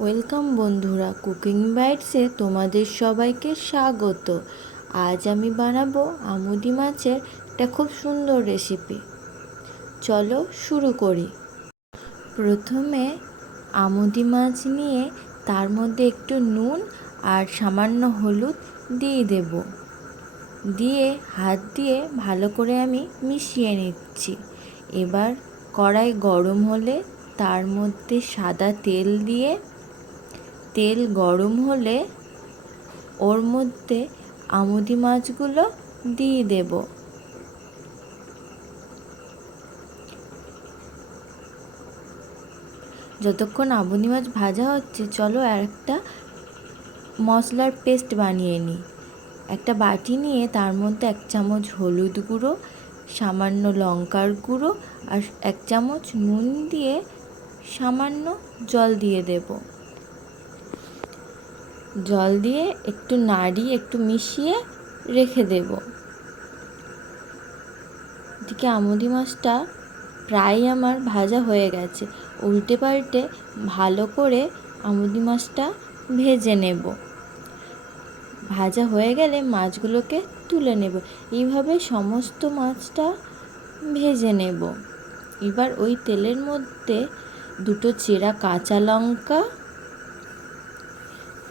Welcome বন্ধুরা, cooking বাইটসে তোমাদের সবাইকে স্বাগত। আজ আমি বানাবো আমুদি মাছের একটা খুব সুন্দর রেসিপি। চলো শুরু করি। প্রথমে আমুদি মাছ নিয়ে তার মধ্যে একটু নুন আর সামান্য হলুদ দিয়ে দেব। দিয়ে হাত দিয়ে ভালো করে আমি মিশিয়ে নিচ্ছি। এবার কড়াই গরম হলে তার মধ্যে সাদা তেল দিয়ে তেল গরম হলে ওর মধ্যে আমুদি মাছগুলো দিয়ে দেব। যতক্ষণ আমুদি মাছ ভাজা হচ্ছে, চলো একটা মশলার পেস্ট বানিয়ে নিই। একটা বাটি নিয়ে তার মধ্যে 1 চামচ হলুদ গুঁড়ো, সামান্য লঙ্কার গুঁড়ো আর 1 চামচ নুন দিয়ে সামান্য জল দিয়ে দেব। জল দিয়ে একটু নাড়িয়ে একটু মিশিয়ে রেখে দেব। এদিকে আমুদি মাছটা প্রায় আমার ভাজা হয়ে গেছে। উল্টে পাল্টে ভালো করে আমুদি মাছটা ভেজে নেব। ভাজা হয়ে গেলে মাছগুলোকে তুলে নেব। এইভাবে সমস্ত মাছটা ভেজে নেব। এবার ওই তেলের মধ্যে 2 চেরা কাঁচা লঙ্কা,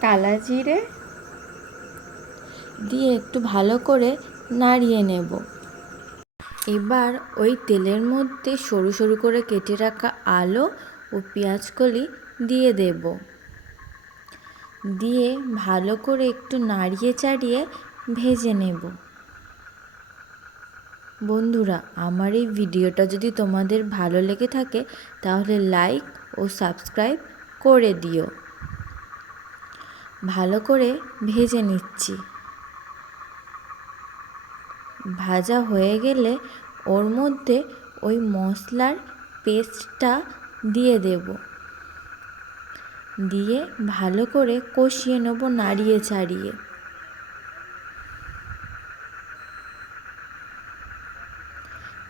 কালা জিরে দিয়ে একটু ভালো করে নাড়িয়ে নেব। এবার ওই তেলের মধ্যে সরু সরু করে কেটে রাখা আলু ও পেঁয়াজকলি দিয়ে দেব। দিয়ে ভালো করে একটু নাড়িয়ে চাড়িয়ে ভেজে নেব। বন্ধুরা, আমার এই ভিডিওটা যদি তোমাদের ভালো লেগে থাকে তাহলে লাইক ও সাবস্ক্রাইব করে দিও। ভালো করে ভেজে নিচ্ছি। ভাজা হয়ে গেলে ওর মধ্যে ওই মশলার পেস্টটা দিয়ে দেব। দিয়ে ভালো করে কষিয়ে নেব নাড়িয়ে চাড়িয়ে।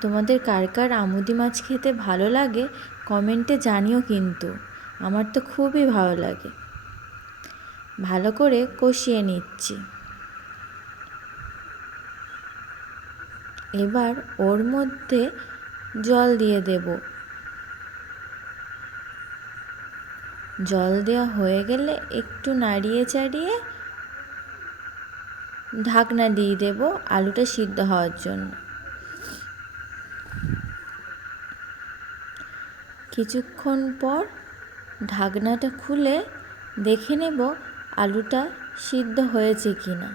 তোমাদের কার কার আমুদি মাছ খেতে ভালো লাগে কমেন্টে জানিও, কিন্তু আমার তো খুবই ভালো লাগে। ভালো করে কষিয়ে নিচ্ছি। এবার ওর মধ্যে জল দিয়ে দেব। জল দেওয়া হয়ে গেলে একটু নাড়িয়ে চাড়িয়ে ঢাকনা দিয়ে দেব আলুটা সিদ্ধ হওয়ার জন্য। কিছুক্ষণ পর ঢাকনাটা খুলে দেখে নেব আলুটা সিদ্ধ হয়েছে কিনা।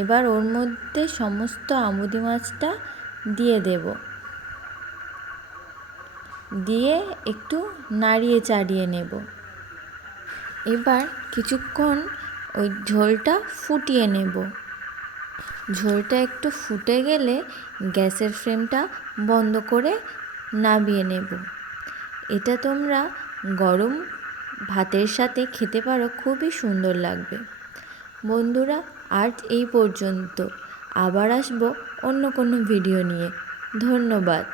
এবার ওর মধ্যে সমস্ত আমুদি মাছটা দিয়ে দেব। দিয়ে একটু নাড়িয়ে চাড়িয়ে নেব। এবার কিছুক্ষণ ওই ঝোলটা ফুটিয়ে নেব। ঝোলটা একটু ফুটে গেলে গ্যাসের ফ্লেমটা বন্ধ করে নামিয়ে নেব। এটা তোমরা গরম ভাতের সাথে খেতে পারো, খুবই সুন্দর লাগবে। বন্ধুরা, আজ এই পর্যন্ত। আবার আসবো অন্য কোনো ভিডিও নিয়ে। ধন্যবাদ।